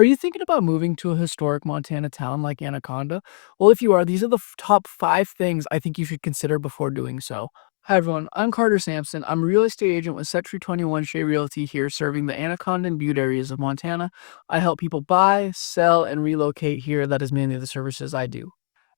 Are you thinking about moving to a historic Montana town like Anaconda? Well, if you are, these are the top 5 things I think you should consider before doing so. Hi everyone, I'm Carter Sampson. I'm a real estate agent with Century 21 Shea Realty here serving the Anaconda and Butte areas of Montana. I help people buy, sell, and relocate here. That is mainly the services I do.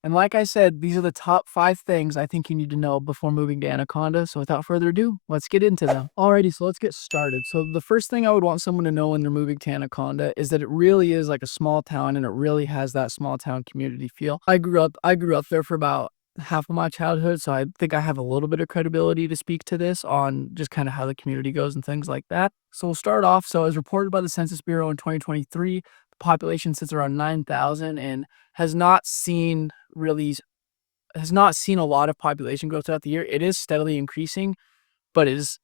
And like I said, these are the top 5 things I think you need to know before moving to Anaconda. So without further ado, let's get into them. Alrighty, so let's get started. So the first thing I would want someone to know when they're moving to Anaconda is that it really is like a small town and it really has that small town community feel. I grew up there for about half of my childhood, so I think I have a little bit of credibility to speak to this on just kind of how the community goes and things like that. So we'll start off. So as reported by the Census Bureau in 2023, the population sits around 9,000 and has not seen really has not seen a lot of population growth throughout the year. It is steadily increasing, but it's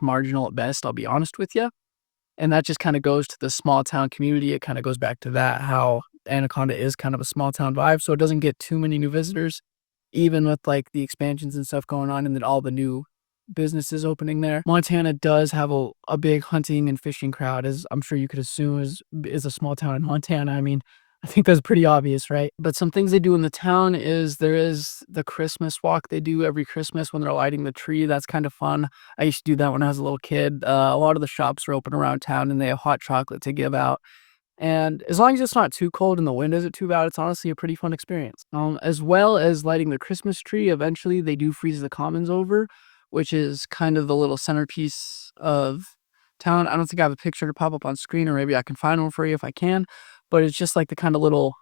marginal at best, I'll be honest with you. And that just kind of goes to the small town community. It kind of goes back to that how Anaconda is kind of a small town vibe, so it doesn't get too many new visitors, even with like the expansions and stuff going on and then all the new businesses opening there. Montana does have a big hunting and fishing crowd, as I'm sure you could assume is a small town in Montana. I mean, I think that's pretty obvious, right? But some things they do in the town is there is the Christmas walk they do every Christmas when they're lighting the tree. That's kind of fun. I used to do that when I was a little kid. A lot of the shops are open around town and they have hot chocolate to give out. And as long as it's not too cold and the wind isn't too bad, it's honestly a pretty fun experience. As well as lighting the Christmas tree, eventually they do freeze the commons over, which is kind of the little centerpiece of town. I don't think I have a picture to pop up on screen, or maybe I can find one for you if I can. But it's just like the kind of little,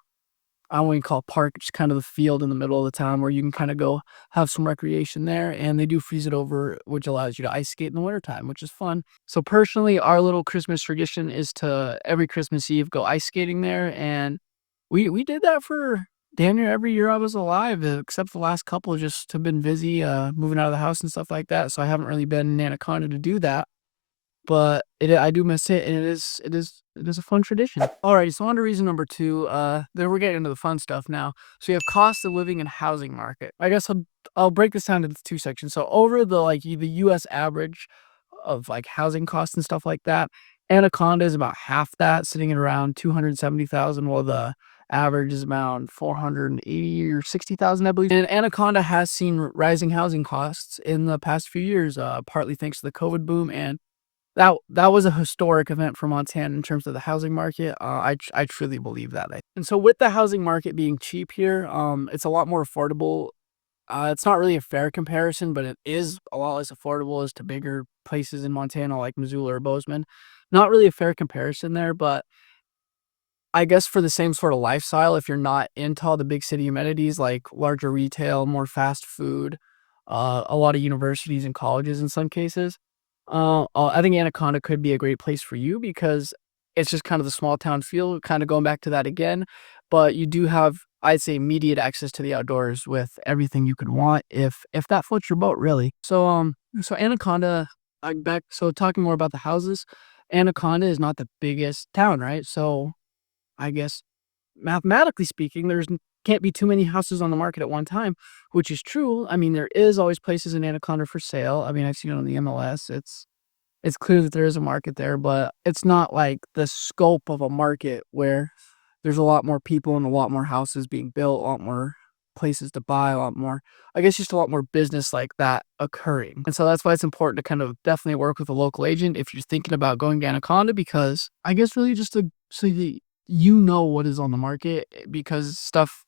I wouldn't call it park, just kind of the field in the middle of the town where you can kind of go have some recreation there. And they do freeze it over, which allows you to ice skate in the wintertime, which is fun. So personally, our little Christmas tradition is to every Christmas Eve go ice skating there. And we did that for damn near every year I was alive, except the last couple just have been busy moving out of the house and stuff like that. So I haven't really been in Anaconda to do that. But I do miss it, and it is a fun tradition. Alrighty, so on to reason number 2, then we're getting into the fun stuff now. So you have cost of living and housing market. I guess I'll break this down into 2 sections. So over the US average of, like, housing costs and stuff like that, Anaconda is about half that, sitting at around 270,000, while the average is around 480 or 60,000, I believe. And Anaconda has seen rising housing costs in the past few years, partly thanks to the COVID boom and that was a historic event for Montana in terms of the housing market. I truly believe that. And so with the housing market being cheap here, it's a lot more affordable. It's not really a fair comparison, but it is a lot less affordable as to bigger places in Montana like Missoula or Bozeman. Not really a fair comparison there, but I guess for the same sort of lifestyle, if you're not into all the big city amenities like larger retail, more fast food, a lot of universities and colleges in some cases, I think Anaconda could be a great place for you because it's just kind of the small town feel, kind of going back to that again. But you do have, I'd say, immediate access to the outdoors with everything you could want if that floats your boat, really. So Anaconda, so talking more about the houses, Anaconda is not the biggest town, right? So I guess mathematically speaking, can't be too many houses on the market at one time, which is true. I mean, there is always places in Anaconda for sale. I mean, I've seen it on the MLS. It's clear that there is a market there, but it's not like the scope of a market where there's a lot more people and a lot more houses being built, a lot more places to buy, a lot more, I guess, just a lot more business like that occurring. And so that's why it's important to kind of definitely work with a local agent if you're thinking about going to Anaconda, because I guess really just to so that you know what is on the market, because stuff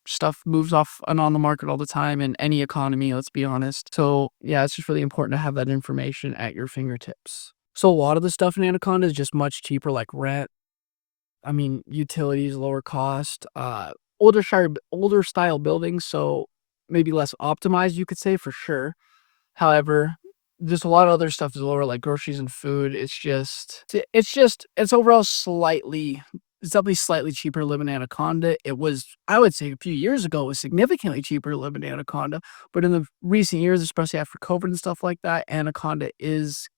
moves off and on the market all the time in any economy, let's be honest. So yeah, it's just really important to have that information at your fingertips. So a lot of the stuff in Anaconda is just much cheaper, like rent. I mean, utilities, lower cost, older style buildings, so maybe less optimized, you could say, for sure. However, just a lot of other stuff is lower, like groceries and food. It's overall it's definitely slightly cheaper to live in Anaconda. It was, I would say, a few years ago, it was significantly cheaper to live in Anaconda, but in the recent years, especially after COVID and stuff like that, Anaconda is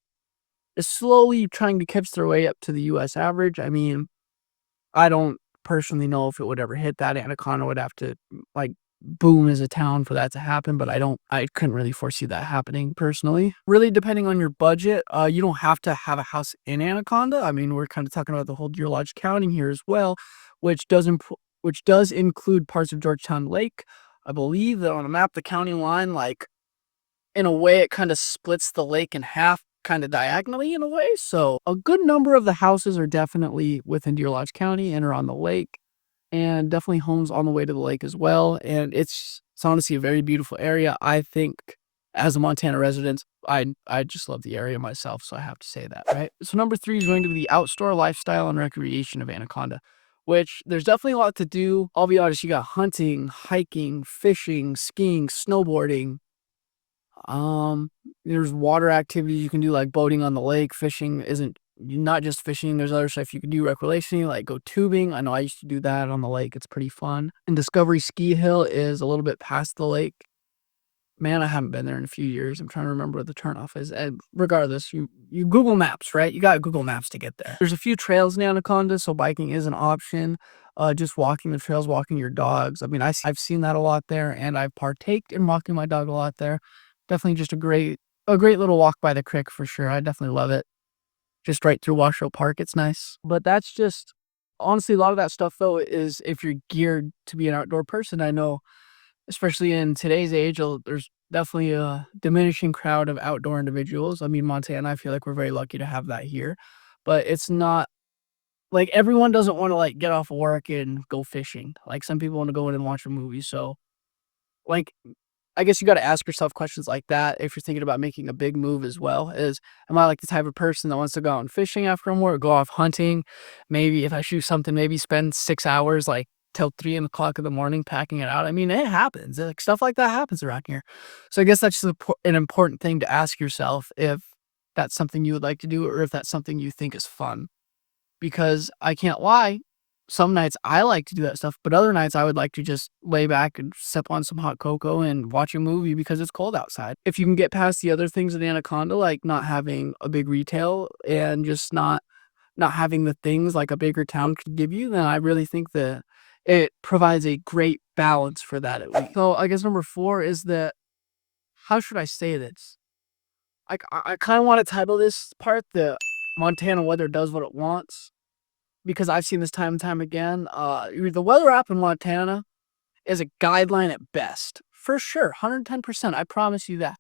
slowly trying to catch their way up to the US average. I mean, I don't personally know if it would ever hit that. Anaconda would have to, like, boom as a town for that to happen, but I couldn't really foresee that happening personally. Really depending on your budget, you don't have to have a house in Anaconda. I mean, we're kind of talking about the whole Geologic County here as well, which does include parts of Georgetown Lake. I believe that on a map, the county line, like in a way, it kind of splits the lake in half, kind of diagonally in a way. So a good number of the houses are definitely within Deer Lodge County and are on the lake, and definitely homes on the way to the lake as well. And it's honestly a very beautiful area. I think as a Montana resident, I just love the area myself, so I have to say that, right? So number 3 is going to be the outdoor lifestyle and recreation of Anaconda, which there's definitely a lot to do. I'll be honest, you got hunting, hiking, fishing, skiing, snowboarding, um, there's water activities you can do like boating on the lake. Fishing isn't not just fishing. There's other stuff you can do recreationally, like go tubing. I know I used to do that on the lake. It's pretty fun. And Discovery Ski Hill is a little bit past the lake. Man, I haven't been there in a few years. I'm trying to remember what the turnoff is. And regardless, you Google Maps, right? You got Google Maps to get there. There's a few trails in Anaconda, so biking is an option. Just walking the trails, walking your dogs. I mean, I've seen that a lot there, and I've partaked in walking my dog a lot there. Definitely just a great little walk by the creek for sure. I definitely love it. Just right through Washoe Park, it's nice. But that's just honestly a lot of that stuff though is if you're geared to be an outdoor person. I know especially in today's age, there's definitely a diminishing crowd of outdoor individuals. I mean, Montana, I feel like we're very lucky to have that here, but it's not like everyone doesn't want to like get off of work and go fishing. Like some people want to go in and watch a movie. So like I guess you got to ask yourself questions like that if you're thinking about making a big move as well. Am I like the type of person that wants to go out and fishing after work, go off hunting? Maybe if I shoot something, maybe spend 6 hours like till 3 o'clock in the morning packing it out. I mean, it happens. Like stuff like that happens around here. So I guess that's just an important thing to ask yourself if that's something you would like to do or if that's something you think is fun because I can't lie. Some nights I like to do that stuff, but other nights I would like to just lay back and sip on some hot cocoa and watch a movie because it's cold outside. If you can get past the other things in Anaconda, like not having a big retail and just not having the things like a bigger town could give you, then I really think that it provides a great balance for that at least. So I guess number 4 is that how should I say this? I kind of want to title this part the Montana weather does what it wants because I've seen this time and time again. The weather app in Montana is a guideline at best. For sure, 110%. I promise you that.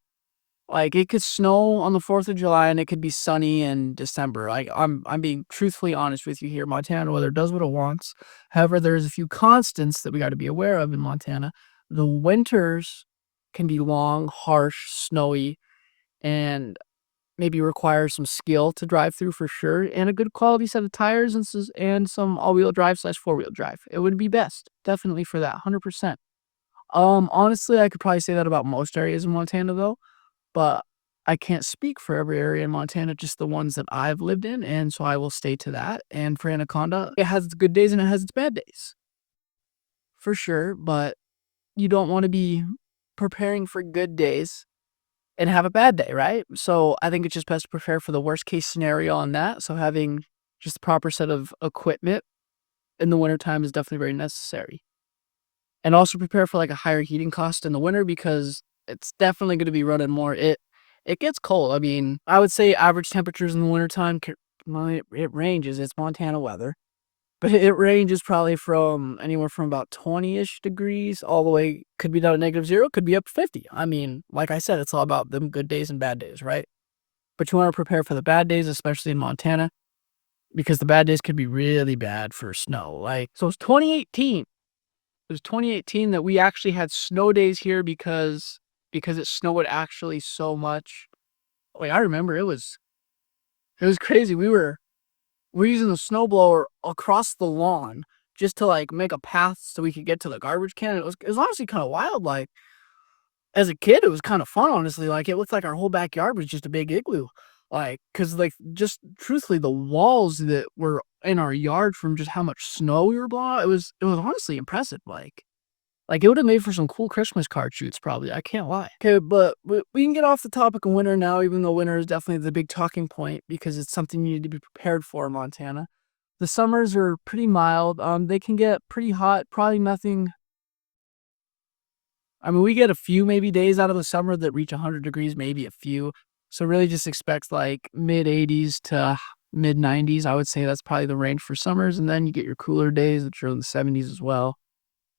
Like it could snow on the 4th of July and it could be sunny in December. Like I'm being truthfully honest with you here. Montana weather does what it wants. However, there's a few constants that we got to be aware of in Montana. The winters can be long, harsh, snowy, and maybe require some skill to drive through for sure, and a good quality set of tires and some all-wheel drive slash four-wheel drive. It would be best, definitely for that, 100%. Honestly, I could probably say that about most areas in Montana though, but I can't speak for every area in Montana, just the ones that I've lived in, and so I will stay to that. And for Anaconda, it has its good days and it has its bad days, for sure, but you don't want to be preparing for good days and have a bad day, right? So I think it's just best to prepare for the worst case scenario on that. So having just the proper set of equipment in the wintertime is definitely very necessary. And also prepare for like a higher heating cost in the winter because it's definitely going to be running more. It gets cold. I mean, I would say average temperatures in the wintertime, well, it ranges. It's Montana weather. But it ranges probably from anywhere from about 20-ish degrees all the way, could be down to -0, could be up to 50. I mean, like I said, it's all about them good days and bad days, right? But you want to prepare for the bad days, especially in Montana, because the bad days could be really bad for snow. Like, so it's 2018. It was 2018 that we actually had snow days here because it snowed actually so much. Like, I remember it was crazy. We're using the snowblower across the lawn just to like make a path so we could get to the garbage can. It was honestly kind of wild. Like as a kid, it was kind of fun, honestly. Like it looked like our whole backyard was just a big igloo. Like, cause like just truthfully, the walls that were in our yard from just how much snow we were blowing out, it was honestly impressive. Like it would have made for some cool Christmas card shoots, probably. I can't lie. Okay, but we can get off the topic of winter now, even though winter is definitely the big talking point because it's something you need to be prepared for in Montana. The summers are pretty mild. They can get pretty hot. Probably nothing. I mean, we get a few maybe days out of the summer that reach 100 degrees, maybe a few. So really just expect like mid 80s to mid 90s. I would say that's probably the range for summers. And then you get your cooler days, which are in the 70s as well.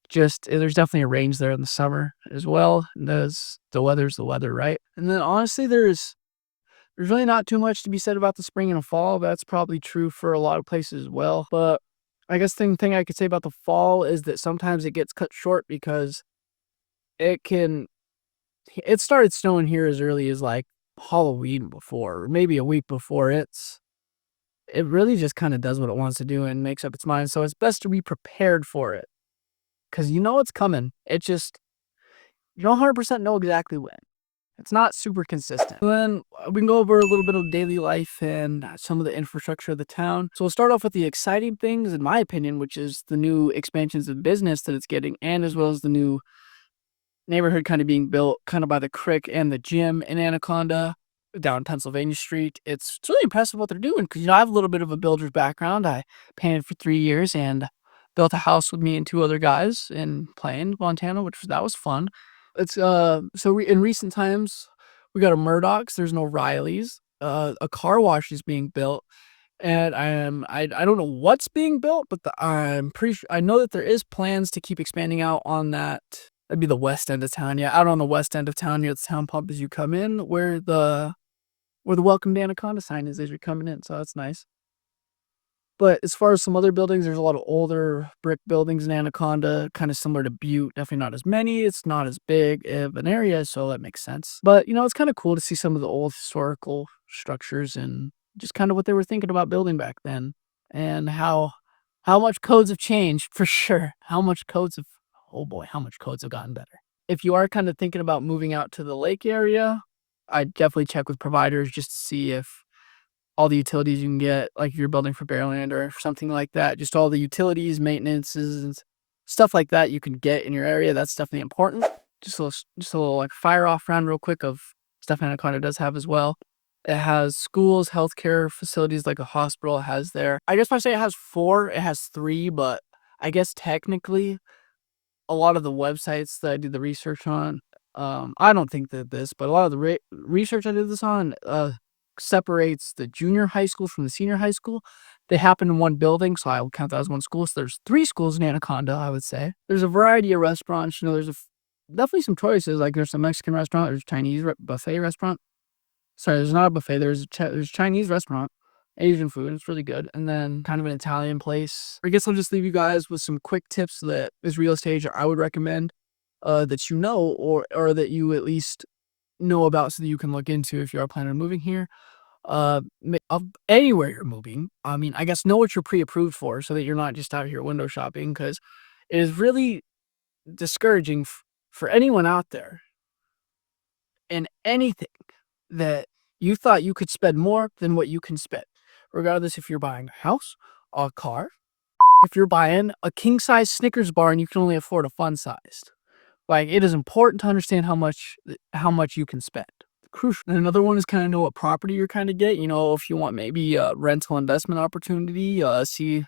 Just there's definitely a range there in the summer as well. And the weather's the weather, right? And then honestly, there's really not too much to be said about the spring and the fall. That's probably true for a lot of places as well. But I guess the thing I could say about the fall is that sometimes it gets cut short because it can it started snowing here as early as like Halloween before, or maybe a week before. It really just kind of does what it wants to do and makes up its mind. So it's best to be prepared for it because you know it's coming. It just you don't 100% know exactly when. It's not super consistent. Then we can go over a little bit of daily life and some of the infrastructure of the town. So we'll start off with the exciting things, in my opinion, which is the new expansions of business that it's getting, and as well as the new neighborhood kind of being built kind of by the creek and the gym in Anaconda down Pennsylvania Street. It's really impressive what they're doing because, I have a little bit of a builder's background. I painted for 3 years and built a house with me and two other guys in Plain, Montana, that was fun. In recent times, we got a Murdoch's, there's no Riley's. A car wash is being built and I don't know what's being built, but I'm pretty sure I know that there is plans to keep expanding out on that. That'd be the west end of town. Yeah, out on the west end of town near the town pump as you come in, where the welcome to Anaconda sign is as you're coming in. So that's nice. But as far as some other buildings, there's a lot of older brick buildings in Anaconda, kind of similar to Butte. Definitely not as many. It's not as big of an area, so that makes sense. But it's kind of cool to see some of the old historical structures and just kind of what they were thinking about building back then, and how much codes have changed for sure. Oh boy, how much codes have gotten better. If you are kind of thinking about moving out to the lake area, I'd definitely check with providers just to see if all the utilities you can get, like if you're building for Bearland or something like that, just all the utilities, maintenances, and stuff like that you can get in your area. That's definitely important. Just a little like fire off round real quick of stuff Anaconda does have as well. It has schools, healthcare facilities like a hospital. It has there. I guess if I say it has four, it has three, but I guess technically a lot of the websites that I do the research on, I don't think that but a lot of the research I did this on, separates the junior high school from the senior high school. They happen in one building, so I will count that as one school. So there's three schools in Anaconda, I would say. There's a variety of restaurants. Definitely some choices. Like there's a Mexican restaurant, there's a Chinese buffet restaurant. Sorry, there's not a buffet. There's a Chinese restaurant, Asian food. It's really good. And then kind of an Italian place. I guess I'll just leave you guys with some quick tips that as real estate agent I would recommend, that or that you at least know about so that you can look into if you are planning on moving here. Of anywhere you're moving. I mean, I guess know what you're pre-approved for so that you're not just out here window shopping because it is really discouraging for anyone out there in anything that you thought you could spend more than what you can spend, regardless if you're buying a house, a car, if you're buying a king size Snickers bar and you can only afford a fun sized. Like it is important to understand how much you can spend. Crucial. And another one is kind of know what property you're kind of get. If you want maybe a rental investment opportunity, see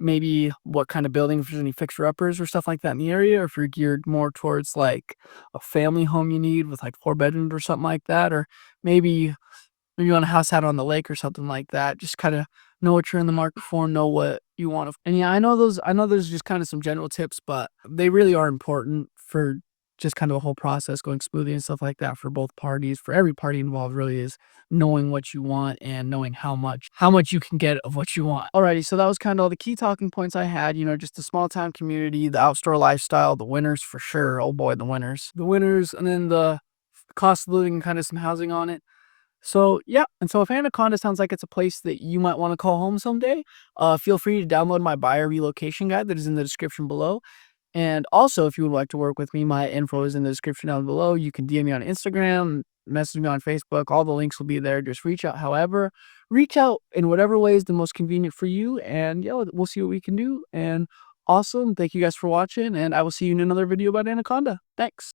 maybe what kind of building, if there's any fixer uppers or stuff like that in the area, or if you're geared more towards like a family home you need with like 4 bedrooms or something like that, or maybe you want a house out on the lake or something like that. Just kind of know what you're in the market for, know what you want to. And yeah, I know those just kind of some general tips, but they really are important for just kind of a whole process going smoothly and stuff like that for both parties. For every party involved, really is knowing what you want and knowing how much you can get of what you want. Alrighty, so that was kind of all the key talking points I had. Just the small town community, the outdoor lifestyle, the winners for sure. Oh boy, the winners, and then the cost of living and kind of some housing on it. So yeah, and so if Anaconda sounds like it's a place that you might want to call home someday, feel free to download my buyer relocation guide that is in the description below. And also, if you would like to work with me, my info is in the description down below. You can DM me on Instagram, message me on Facebook. All the links will be there. Just reach out. Reach out in whatever way is the most convenient for you. And yeah, we'll see what we can do. And awesome. Thank you guys for watching. And I will see you in another video about Anaconda. Thanks.